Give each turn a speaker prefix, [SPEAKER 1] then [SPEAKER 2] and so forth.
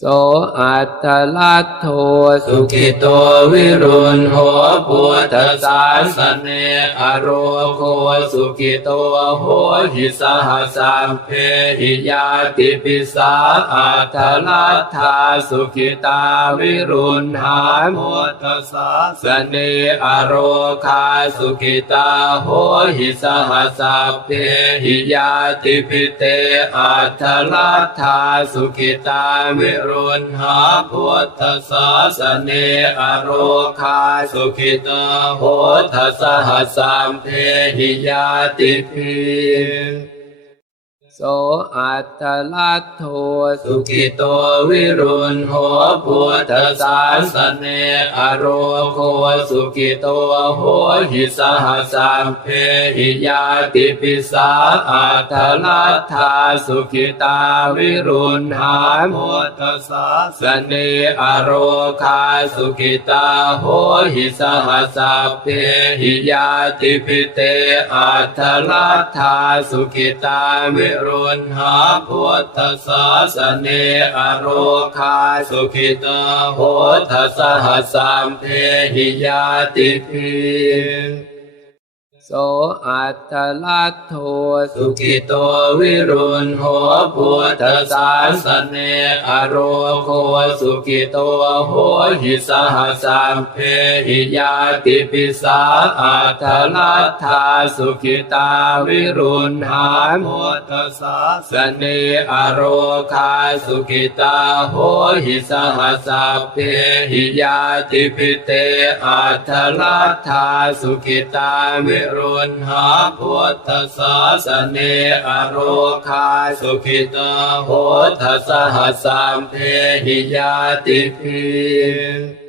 [SPEAKER 1] โสอัตตลัตโท
[SPEAKER 2] สุขิโตวิรุณโหพุทธศาสเนอโรโคสุขิโตโหหิสหสัมเพหิยาติปิสาอัตถลัทธาสุขิตาวิรุณหาพุทธศาสเนอโรคาสุขิตาโหหิสหสัพเพหิยาติปิเตอัตถลัทธาสุขิตาวิรุณหาพุทธศาสเนอโรคาสุขิตาโหทัสหสามเทหิยาติพี
[SPEAKER 1] โสอัตตลัตโท
[SPEAKER 2] สุขิโตวิรุณโหพุทธศาสเนอโรโคสุขิโตโหหิสหสัมเพหิยาติปิสาอัตถลัทธาสุขิตาวิรุณหาพุทธศาสเนอโรคาสุขิตาโหหิสหสัพเพหิยาติปิเตอัตถลัทธาสุขิตาวิรรุณหาพุทธศาสเนอโรคาสุขิตาโหทัสหสัมเทหิยาติพี
[SPEAKER 1] โสอัตตลัตโท
[SPEAKER 2] สุขิโตวิรุณโหพุทธศาสเนอโรโคสุขิโตโหหิสหสัมเพหิยาติปิสาอัตถลัทธาสุขิตาวิรุณหาพุทธศาสเนอโรคาสุขิตาโหหิสหสัพเพหิยาติปิเตอัตถลัทธาสุขิตาวิรรุณหาพุทธศาสเนอโรคาสุขิตาโหทัสหัสามเทหิยาติพี